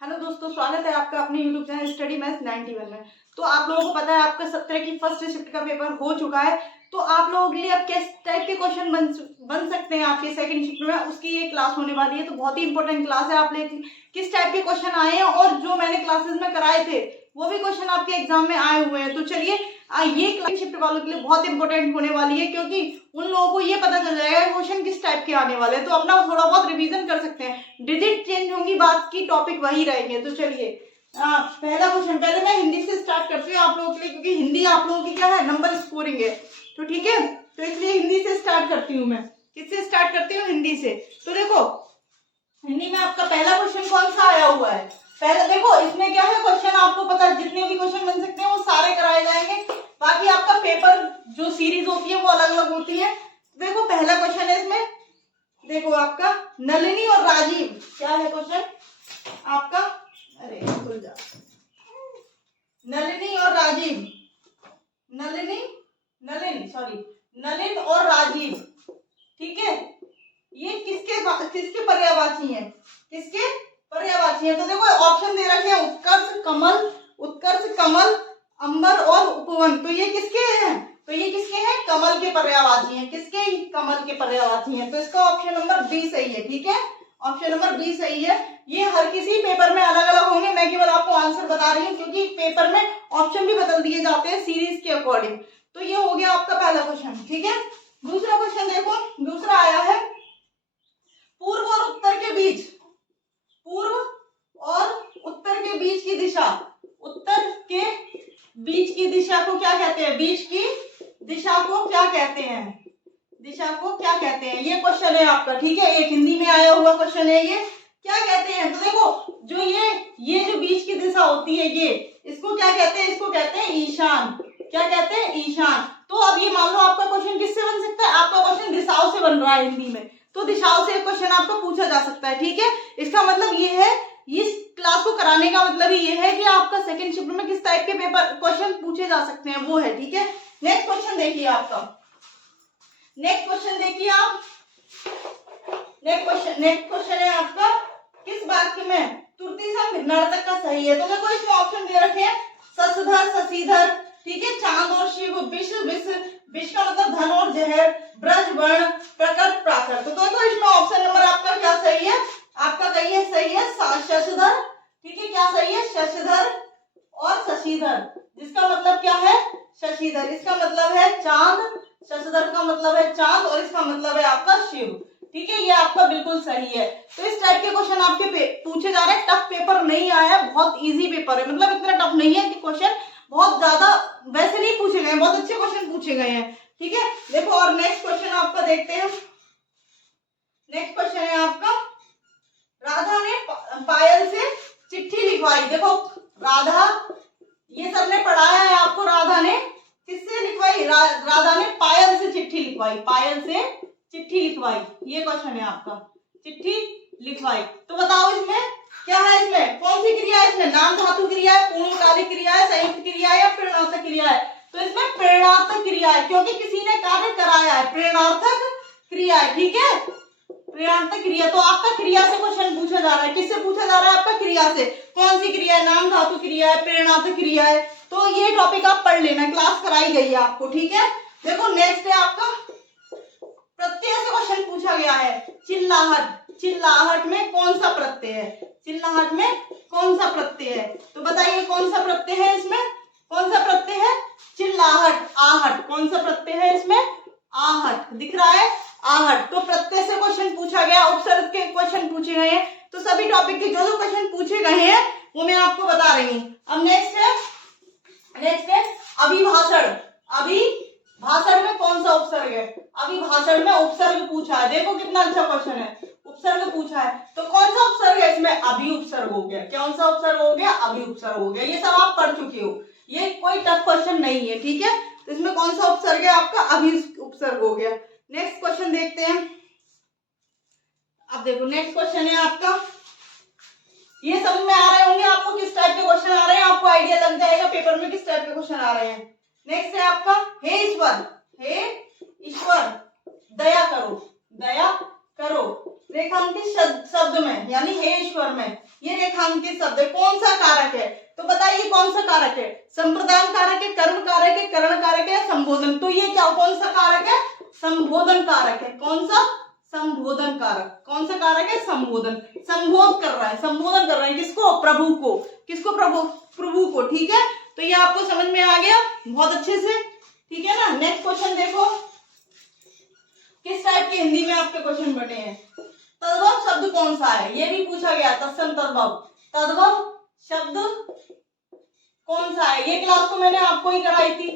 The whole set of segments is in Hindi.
हेलो दोस्तों, स्वागत है आपका अपने यूट्यूब चैनल स्टडी मैथ्स 91 में। तो आप लोगों को पता है आपका 17 की फर्स्ट शिफ्ट का पेपर हो चुका है। तो आप लोगों के लिए अब किस टाइप के क्वेश्चन बन सकते हैं आपके सेकंड शिफ्ट में, उसकी ये क्लास होने वाली है। तो बहुत ही इंपॉर्टेंट क्लास है। आप ले किस टाइप के क्वेश्चन आए हैं और जो मैंने क्लासेस में कराए थे वो भी क्वेश्चन आपके एग्जाम में आए हुए हैं। तो चलिए, ये क्लास शिफ्ट वालों के लिए बहुत इंपॉर्टेंट होने वाली है, क्योंकि उन लोगों को ये पता चल जाएगा क्वेश्चन किस टाइप के आने वाले हैं। तो अपना थोड़ा बहुत रिवीजन कर सकते हैं। डिजिट चेंज होंगी, बात की टॉपिक वही रहेंगे। तो चलिए, पहला क्वेश्चन, पहले मैं हिंदी से स्टार्ट करती हूँ आप लोगों के लिए, क्योंकि हिंदी आप लोगों की क्या है, नंबर स्कोरिंग है। तो ठीक है, तो इसलिए हिंदी से स्टार्ट करती हूँ। मैं किससे स्टार्ट करती हूँ? हिंदी से। तो देखो, हिंदी में आपका पहला क्वेश्चन कौन सा आया हुआ है? पहले देखो, इसमें क्या है, क्वेश्चन आपको पता है जितने भी क्वेश्चन बन सकते हैं वो सारे कराए जाएंगे। बाकी आपका पेपर जो सीरीज होती है वो अलग अलग होती है। देखो, पहला क्वेश्चन है इसमें, देखो आपका नलिनी और राजीव, क्या है क्वेश्चन आपका? अरे भूल जा, नलिनी और राजीव, नलिन और राजीव, ठीक है। ये किसके पर्यायवाची हैं? किसके पर्यायवाची हैं? तो देखो ऑप्शन दे रखे हैं, उत्कर्ष कमल, अंबर और उपवन। तो ये किसके हैं? तो ये किसके हैं? कमल के पर्यायवाची हैं। किसके? कमल के पर्यायवाची हैं। तो इसका ऑप्शन नंबर बी सही है। ठीक है, ऑप्शन नंबर बी सही है। ये हर किसी पेपर में अलग अलग होंगे, मैं केवल आपको आंसर बता रही हूँ, क्योंकि पेपर में ऑप्शन भी बदल दिए जाते हैं सीरीज के अकॉर्डिंग। तो ये हो गया आपका पहला क्वेश्चन। ठीक है, दूसरा क्वेश्चन देखो, दूसरा आया है, पूर्व और उत्तर के बीच, पूर्व और उत्तर के बीच की दिशा, उत्तर के बीच की दिशा को क्या कहते हैं? बीच की दिशा को क्या कहते हैं? दिशा को क्या कहते हैं? ये क्वेश्चन है आपका। ठीक है, एक हिंदी में आया हुआ क्वेश्चन है। ये क्या कहते हैं? तो देखो, जो ये जो बीच की दिशा होती है, ये इसको क्या कहते हैं? इसको कहते हैं ईशान। क्या कहते हैं? ईशान। तो अब ये मान लो आपका क्वेश्चन किससे बन सकता है? आपका क्वेश्चन दिशाओं से बन रहा है हिंदी में, तो दिशाओं से क्वेश्चन आपको पूछा जा सकता है। ठीक है, इसका मतलब ये है, इस क्लास को कराने का मतलब ये है कि आपका सेकंड शिफ्ट में किस टाइप के पेपर क्वेश्चन पूछे जा सकते हैं, वो है। ठीक है, नेक्स्ट क्वेश्चन देखिए आपका, नेक्स्ट क्वेश्चन देखिए आप, नेक्स्ट क्वेश्चन है आपका, किस वाक्य में तुर्ती संग नर्तक का सही है? तो देखो, इसमें ऑप्शन दे रखे हैं, शशधर, शशिधर, ठीक है, चांद और शिव, विष का मतलब धन और जहर, ब्रज वर्ण, प्रकट प्राकृत। तो देखो, इसमें ऑप्शन नंबर आपका क्या सही है? आपका सही है शशधर। ठीक है, क्या सही है? शशधर और शशिधर, जिसका मतलब क्या है? शशिधर, इसका मतलब है चांद, शशधर का मतलब है चांद, और इसका मतलब है आपका शिव। ठीक है, ये आपका बिल्कुल सही है। तो इस टाइप के क्वेश्चन आपके पूछे जा रहे हैं। टफ पेपर नहीं आया, बहुत इजी पेपर है, मतलब इतना टफ नहीं है कि क्वेश्चन बहुत ज्यादा वैसे नहीं पूछे गए, बहुत अच्छे क्वेश्चन पूछे गए हैं। ठीक है, देखो, और नेक्स्ट क्वेश्चन आपका देखते हैं। नेक्स्ट क्वेश्चन है आपका, राधा ने पायल से चिट्ठी लिखवाई। देखो, राधा, ये सबने पढ़ाया है आपको, राधा ने किससे लिखवाई? राधा ने पायल से चिट्ठी लिखवाई, पायल से चिट्ठी लिखवाई, ये क्वेश्चन है आपका, चिट्ठी लिखवाई। तो बताओ इसमें क्या है? इसमें कौन सी क्रिया है? इसमें नाम धातु क्रिया है, पूर्णकालिक क्रिया है, संयुक्त क्रिया है या प्रेरणार्थक क्रिया है? तो इसमें प्रेरणार्थक क्रिया है, क्योंकि किसी ने कार्य कराया है, प्रेरणार्थक क्रिया है। ठीक है, प्रेरणार्थक क्रिया। तो आपका क्रिया से क्वेश्चन पूछा जा रहा है। किससे पूछा जा रहा है? आपका क्रिया से। कौन सी क्रिया है? नाम धातु क्रिया है, प्रेरणार्थक क्रिया है। तो ये टॉपिक आप पढ़ लेना, क्लास कराई गई है आपको। ठीक है, देखो, नेक्स्ट है आपका, प्रत्यय से क्वेश्चन पूछा गया है, चिल्लाहट। चिल्लाहट में कौन सा प्रत्यय है? चिल्लाहट में कौन सा प्रत्यय है? तो बताइए कौन सा प्रत्यय है इसमें? कौन सा प्रत्यय है? चिल्लाहट, आहट। कौन सा प्रत्यय है इसमें? आहट, दिख रहा है, आहट। तो प्रत्यय से क्वेश्चन पूछा गया, उपसर्ग के क्वेश्चन पूछे गए हैं। तो सभी टॉपिक के जो क्वेश्चन पूछे गए हैं वो मैं आपको बता रही हूँ। अब नेक्स्ट है अभिभाषण। अभिभाषण में कौन सा उपसर्ग है? अभिभाषण में उपसर्ग पूछा है। देखो कितना अच्छा क्वेश्चन है, उपसर्ग पूछा है। तो कौन सा उपसर्ग है इसमें? अभि उपसर्ग हो गया। कौन सा उपसर्ग हो गया? अभि उपसर्ग हो गया। ये सब आप पढ़ चुके हो, ये कोई टफ क्वेश्चन नहीं है। ठीक है, तो इसमें कौन सा उपसर्ग है? आपका अभि उपसर्ग हो गया। नेक्स्ट क्वेश्चन देखते हैं। अब देखो, नेक्स्ट क्वेश्चन है आपका, ये समझ में आ रहे होंगे आपको किस टाइप के क्वेश्चन आ रहे हैं, आपको आइडिया लग जाएगा पेपर में किस टाइप के क्वेश्चन आ रहे हैं। नेक्स्ट है आपका, हे ईश्वर, दया करो, दया करो। रेखांकित शब्द में यानी हे ईश्वर में ये रेखांकित शब्द है, कौन सा कारक है? तो बताइए कौन सा कारक है? संप्रदान कारक है, कर्म कारक है, करण कारक है या संबोधन? तो ये क्या कौन सा कारक है? संबोधन कारक है। कौन सा? संबोधन कारक। कौन सा कारक है? संबोधन। संबोध कर रहा है, संबोधन कर रहा है किसको? प्रभु को। किसको? प्रभु को। ठीक है, तो ये आपको समझ में आ गया बहुत अच्छे से, ठीक है ना। नेक्स्ट क्वेश्चन देखो, किस टाइप के हिंदी में आपके क्वेश्चन बने हैं। तद्भव शब्द कौन सा है? ये भी पूछा गया, तत्सम तद्भव। तद्भव शब्द कौन सा है? ये क्लास तो मैंने आपको ही कराई थी,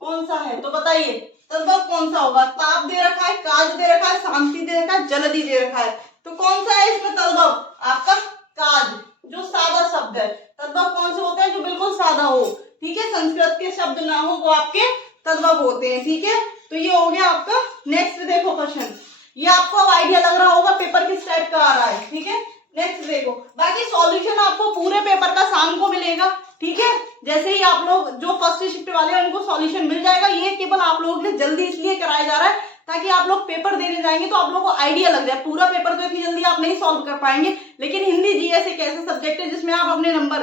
कौन सा है? तो बताइए तद्भव कौन सा होगा? ताप दे रखा है, काज दे रखा है, शांति दे रखा है, जल्दी दे रखा है, तो कौन सा है इसमें तद्भव? आपका काज, जो सादा शब्द है। तद्भव कौन से होते हैं? जो बिल्कुल सादा हो, ठीक है, संस्कृत के शब्द ना हो, वो आपके तद्भव होते हैं। ठीक है, तो ये हो गया आपका। नेक्स्ट देखो क्वेश्चन, ये आपको अब आइडिया लग रहा होगा पेपर किस टाइप का आ रहा है। ठीक है, नेक्स्ट देखो, बाकी सॉल्यूशन आपको पूरे पेपर का शाम को मिलेगा। ठीक है, जैसे ही आप लोग जो फर्स्ट शिफ्ट वाले हैं उनको सॉल्यूशन मिल जाएगा। ये केवल आप लोगों के लिए जल्दी इसलिए कराया जा रहा है ताकि आप लोग पेपर देने जाएंगे तो आप लोगों को आइडिया लग जाए। पूरा पेपर तो इतनी जल्दी आप नहीं सॉल्व कर पाएंगे, लेकिन हिंदी जीएस एक ऐसा सब्जेक्ट है जिसमें आप अपने नंबर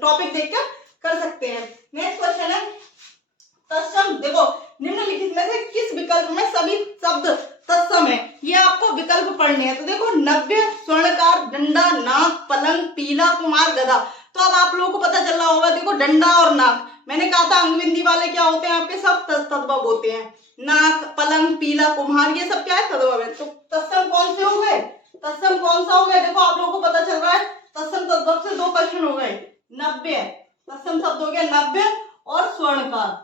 टॉपिक देखकर कर सकते हैं। नेक्स्ट क्वेश्चन है तत्सम। देखो, निम्नलिखित में से किस विकल्प में सभी शब्द तत्सम है? ये आपको विकल्प पढ़ने हैं। तो देखो, नव्य, स्वर्णकार, डंडा, नाक, पलंग, पीला, कुमार, गधा। तो अब आप लोगों को पता चल रहा होगा। देखो, डंडा और नाक, मैंने कहा था अंगबिंदी वाले क्या होते हैं आपके? सब तद्भव होते हैं। नाक, पलंग, पीला, कुम्हार, ये सब क्या है? तद्भव है। तो तत्सम कौन से हो गए? तत्सम कौन सा हो गया? देखो, आप लोगों को पता चल रहा है तत्सम तद्भव से 2 क्वेश्चन हो गए। नव्य, तत्सम शब्द हो गया नव्य, और स्वर्णकार।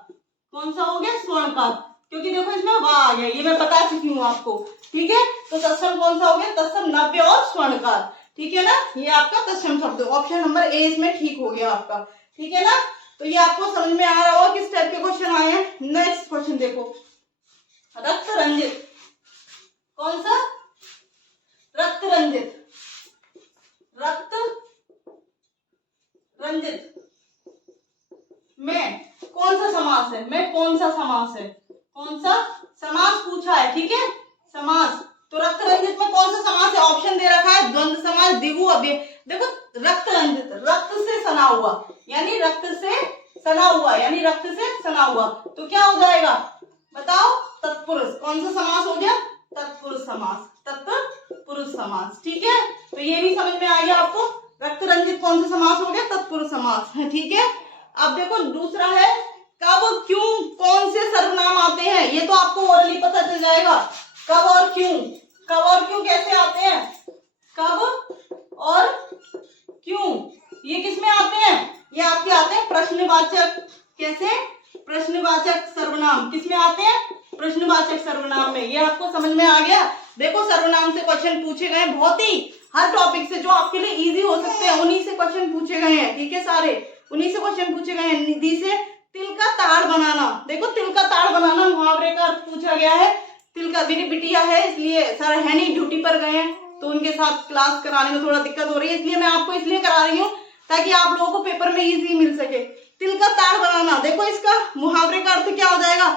कौन सा हो गया? स्वर्णकार, क्योंकि देखो इसमें वाह आ गया, ये मैं बता चुकी हूँ आपको। ठीक है, तो तत्सम कौन सा हो गया? तत्सम नव्य और स्वर्णकार। ठीक है ना, ये आपका तत्सम शब्द, ऑप्शन नंबर ए इसमें ठीक हो गया आपका। ठीक है ना, तो ये आपको समझ में आ रहा होगा किस टाइप के क्वेश्चन आए हैं। नेक्स्ट क्वेश्चन देखो, रक्त रंजित। कौन सा? रक्त रंजित। रक्त रंजित में कौन सा समास है? में कौन सा समास है? कौन सा समास पूछा है? ठीक है, समास। तो रक्त रंजित में कौन सा समास है? ऑप्शन दे रखा है, द्वंद्व समास, द्विगु, अव्यय। देखो, रक्त रंजित, रक्त से सना हुआ, यानी रक्त से सना हुआ, यानी रक्त से सना हुआ, तो क्या हो जाएगा? बताओ, तत्पुरुष। कौन सा समास हो गया? तत्पुरुष समास, तत्पुरुष समास। ठीक है, तो ये भी समझ में आ गया आपको। रक्त रंजित कौन सा समास हो गया? तत्पुरुष समास है। ठीक है, अब देखो दूसरा है कब, क्यों, कौन से सर्वनाम आते हैं? ये तो आपको ओरली पता चल जाएगा। कब और क्यों, कब और क्यों कैसे आते हैं? कब और क्यों ये किस में आते हैं? ये आपके आते हैं प्रश्नवाचक। कैसे? प्रश्नवाचक सर्वनाम किस में आते हैं? प्रश्नवाचक सर्वनाम में। ये आपको समझ में आ गया। देखो, सर्वनाम से क्वेश्चन पूछे गए, बहुत ही हर टॉपिक से जो आपके लिए इजी हो सकते हैं उन्हीं से क्वेश्चन पूछे गए हैं। ठीक है, सारे उन्हीं से क्वेश्चन पूछे गए हैं। निधि से तिल का ताड़ बनाना। देखो, तिल का ताड़ बनाना मुहावरे का अर्थ पूछा गया है। तिल का, मेरी बिटिया है इसलिए सर है नहीं, ड्यूटी पर गए हैं, तो उनके साथ क्लास कराने में थोड़ा दिक्कत हो रही है, इसलिए मैं आपको इसलिए करा रही हूँ ताकि आप लोगों को पेपर में इजी मिल सके। तिल का ताड़ बनाना, देखो इसका मुहावरे का अर्थ क्या हो जाएगा?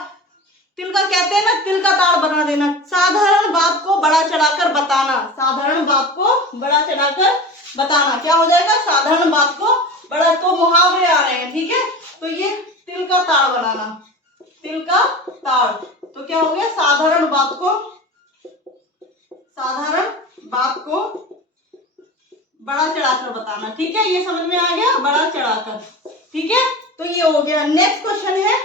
तिल का कहते हैं ना, तिल का ताड़ बना देना, साधारण बात को बड़ा चढ़ाकर बताना। साधारण बात को बड़ा चढ़ाकर बताना क्या हो जाएगा? साधारण बात को बड़ा। तो मुहावरे आ रहे हैं। ठीक है, तो ये तिल का ताड़ बनाना, तिल का ताड़, तो क्या हो गया? साधारण बात को, साधारण बात को बड़ा चढ़ाकर बताना। ठीक है, ये समझ में आ गया, बड़ा चढ़ाकर। ठीक है, तो ये हो गया। नेक्स्ट क्वेश्चन है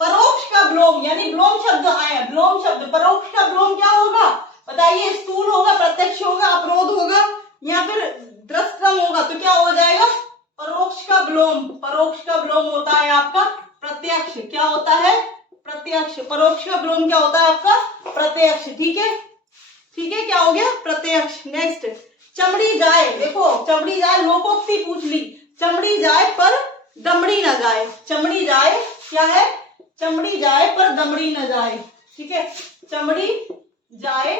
परोक्ष का विलोम, यानी विलोम शब्द आए हैं। विलोम शब्द, परोक्ष का विलोम क्या होगा? बताइए, स्थूल होगा, प्रत्यक्ष होगा, अपरोध होगा, या फिर दृष्टतम होगा? तो क्या हो जाएगा? परोक्ष का विलोम। परोक्ष का विलोम होता है आपका प्रत्यक्ष। क्या होता है? प्रत्यक्ष। परोक्ष का विलोम क्या होता है आपका? प्रत्यक्ष। ठीक है, ठीक है, क्या हो गया? प्रत्यक्ष। नेक्स्ट, चमड़ी जाए। देखो, चमड़ी जाए लोकोक्ति पूछ ली। चमड़ी जाए पर दमड़ी न जाए। चमड़ी जाए क्या है? चमड़ी जाए पर दमड़ी न जाए। ठीक है, चमड़ी जाए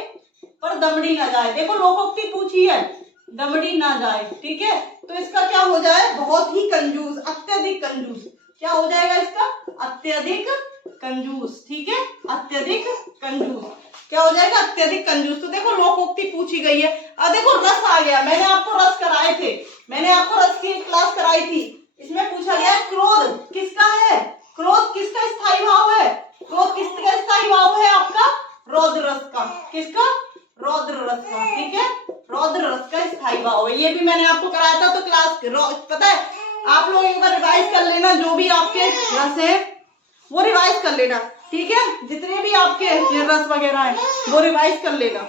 पर दमड़ी न जाए। देखो, लोकोक्ति पूछी है, दमड़ी ना जाए। ठीक है, तो इसका क्या हो जाए? बहुत ही कंजूस, अत्यधिक कंजूस। क्या हो जाएगा इसका? अत्यधिक कंजूस। ठीक है, अत्यधिक कंजूस। क्या हो जाएगा, अत्यधिक कंजूस। तो देखो लोकोक्ति पूछी गई है। अब देखो रस आ गया, मैंने आपको रस कराए थे, मैंने आपको रस की क्लास कराई थी, इसमें पूछा गया क्रोध किसका है, क्रोध किसका स्थायी भाव है, क्रोध किसका स्थायी भाव है आपका, रौद्र रस का, किसका, रौद्र रस का, ठीक है, रौद्र रस का स्थायी भाव है। ये भी मैंने आपको कराया था, तो क्लास पता है, आप लोग एक बार रिवाइज कर लेना, जो भी आपके रस है वो रिवाइज कर लेना, ठीक है, जितने भी आपके रस वगैरह है वो रिवाइज कर लेना।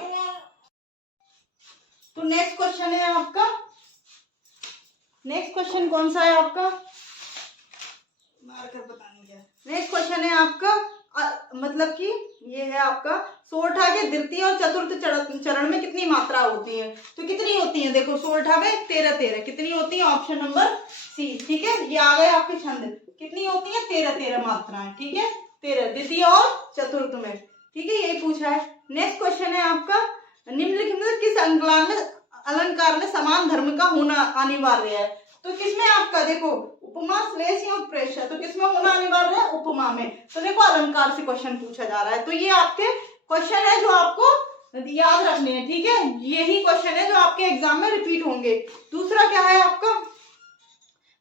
तो नेक्स्ट क्वेश्चन है आपका, नेक्स्ट क्वेश्चन कौन सा है आपका, मार्कर पता नहीं क्या, नेक्स्ट क्वेश्चन है आपका मतलब कि ये है आपका सोरठा के द्वितीय और चतुर्थ चरण में कितनी मात्रा होती है, तो कितनी होती है, देखो सोरठा में 13 कितनी होती है, ऑप्शन नंबर सी, ठीक है, ये आ गए आपके छंद, कितनी होती है, 13 मात्राएं, ठीक है, 13 द्वितीय और चतुर्थ में, ठीक है, ये पूछा है। नेक्स्ट क्वेश्चन है आपका निम्नलिखित में किस अलंकार में समान धर्म का होना अनिवार्य है, तो किसमें आपका देखो उपमा श्लेष या उत्प्रेक्षा, तो किसमें होना अनिवार्य है, उपमा में। तो देखो अलंकार से क्वेश्चन पूछा जा रहा है, तो ये आपके क्वेश्चन है जो आपको याद रखने हैं, ठीक है, यही क्वेश्चन है जो आपके एग्जाम में रिपीट होंगे। दूसरा क्या है आपका,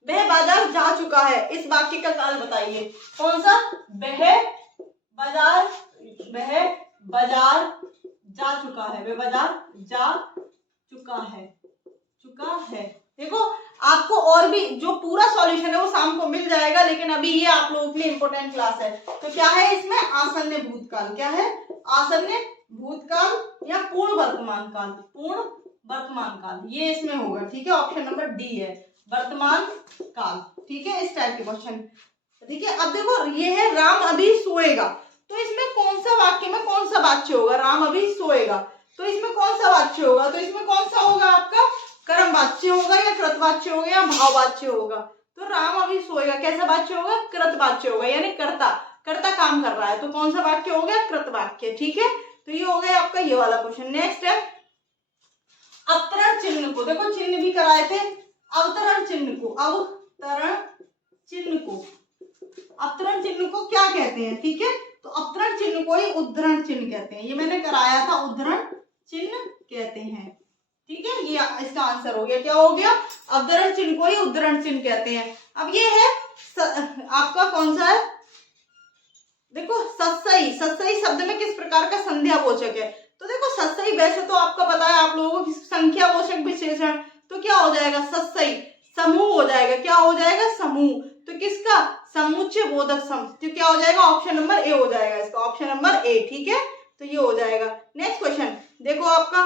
वह बाजार जा चुका है, इस वाक्य का काल बताइए, कौन सा, वह बाजार जा चुका है, वह बाजार जा चुका है। देखो आपको और भी जो पूरा सॉल्यूशन है वो शाम को मिल जाएगा, लेकिन अभी ये आप लोगों के लिए इंपॉर्टेंट क्लास है। तो क्या है इसमें, आसन्न भूतकाल, क्या है, आसन्न भूतकाल या पूर्ण वर्तमान काल, पूर्ण वर्तमान काल, ये इसमें होगा, ठीक है, ऑप्शन नंबर डी है, वर्तमान काल, ठीक है, इस टाइप के क्वेश्चन, ठीक है। अब देखो ये है राम अभी सोएगा, तो इसमें कौन सा वाक्य में कौन सा वाच्य होगा, राम अभी सोएगा, तो इसमें कौन सा वाच्य होगा, तो इसमें कौन सा होगा आपका, कर्म वाच्य होगा या कृत वाच्य होगा या भाव वाच्य होगा, तो राम अभी सोएगा कैसा वाच्य होगा, कृत वाच्य होगा, यानी कर्ता काम कर रहा है, तो कौन सा वाक्य हो गया, कृत वाक्य, ठीक है। तो ये हो गया आपका ये वाला क्वेश्चन। नेक्स्ट है अवतरण चिन्ह को, देखो चिन्ह भी कराए थे, अवतरण चिन्ह को, अवतरण चिन्ह को क्या कहते हैं, ठीक है, तो अवतरण चिन्ह को ही उद्धरण चिन्ह कहते हैं, ये मैंने कराया था, उद्धरण चिन्ह कहते हैं, ठीक है, ये इसका आंसर हो गया, क्या हो गया, अवतरण चिन्ह को ही उद्धरण चिन्ह कहते हैं। अब ये है आपका कौन सा है, देखो सत्सई, सत्सई शब्द में किस प्रकार का संध्यावाचक है, तो देखो सत्सई वैसे तो आपका पता है आप लोगों को संख्यावाचक विशेषण, तो क्या हो जाएगा, सत्सई समूह हो जाएगा, क्या हो जाएगा, समूह, तो किसका, समुच्चय बोधक सम, तो क्या हो जाएगा, ऑप्शन नंबर ए हो जाएगा इसका, ऑप्शन नंबर ए, ठीक है, तो ये हो जाएगा। नेक्स्ट क्वेश्चन देखो आपका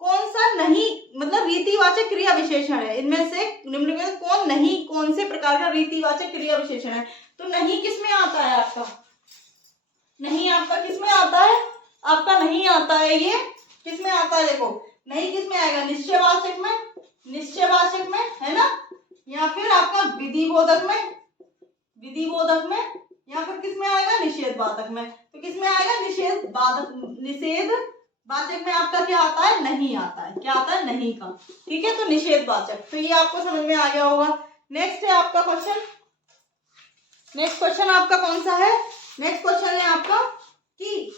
कौन सा नहीं मतलब रीतिवाचक क्रिया विशेषण है, इनमें से निम्नलिखित कौन नहीं, कौन से प्रकार का रीतिवाचक क्रिया विशेषण है, तो नहीं किसमें आता है आपका, नहीं आपका किसमें आता है, आपका नहीं आता है, ये किसमें आता है, देखो नहीं किसमें आएगा, निश्चयवाचक में है ना, या फिर आपका विधिबोधक में, या फिर किसमें आएगा, निषेधवाचक में, तो किसमें आएगा, निषेधवाचक में आपका क्या आता है, नहीं आता है, क्या आता है, नहीं का, ठीक है, तो निषेधवाचक, तो ये आपको समझ में आ गया होगा। नेक्स्ट है आपका क्वेश्चन, नेक्स्ट क्वेश्चन आपका कौन सा है, नेक्स्ट क्वेश्चन है आपका कि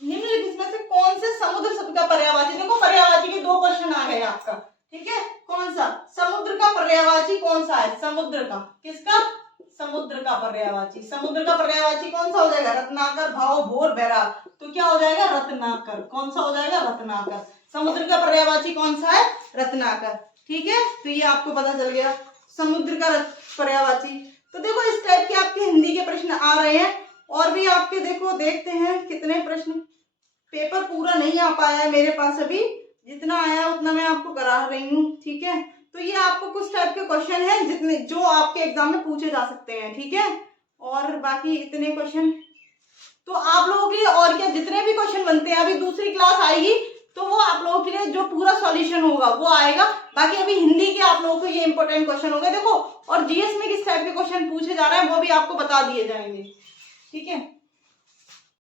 निम्नलिखित में से कौन से समुद्र शब्द का पर्यायवाची, देखो पर्यायवाची के दो क्वेश्चन आ गए आपका, ठीक है, कौन सा, समुद्र का पर्यायवाची कौन सा है, समुद्र का, किसका, समुद्र का पर्यायवाची, समुद्र का पर्यायवाची कौन सा हो जाएगा, रत्नाकर भाव भोर बैराग, तो क्या हो जाएगा, रत्नाकर, कौन सा हो जाएगा, रत्नाकर, समुद्र का पर्यायवाची कौन सा है, रत्नाकर, ठीक है, तो ये आपको पता चल गया समुद्र का पर्यायवाची। तो देखो इस टाइप के आपके हिंदी के प्रश्न आ रहे हैं, और भी आपके देखो देखते हैं कितने प्रश्न, पेपर पूरा नहीं आ पाया है मेरे पास अभी, जितना आया उतना मैं आपको करा रही हूँ, ठीक है, तो ये आपको कुछ टाइप के क्वेश्चन हैं जितने जो आपके एग्जाम में पूछे जा सकते हैं, ठीक है, और बाकी इतने क्वेश्चन तो आप लोगों के लिए, और क्या जितने भी क्वेश्चन बनते हैं अभी दूसरी क्लास आएगी तो वो आप लोगों के लिए जो पूरा सॉल्यूशन होगा वो आएगा, बाकी अभी हिंदी के आप लोगों को ये इंपॉर्टेंट क्वेश्चन होंगे देखो, और जीएस में किस टाइप के क्वेश्चन पूछे जा रहे हैं वो भी आपको बता दिए जाएंगे, ठीक है।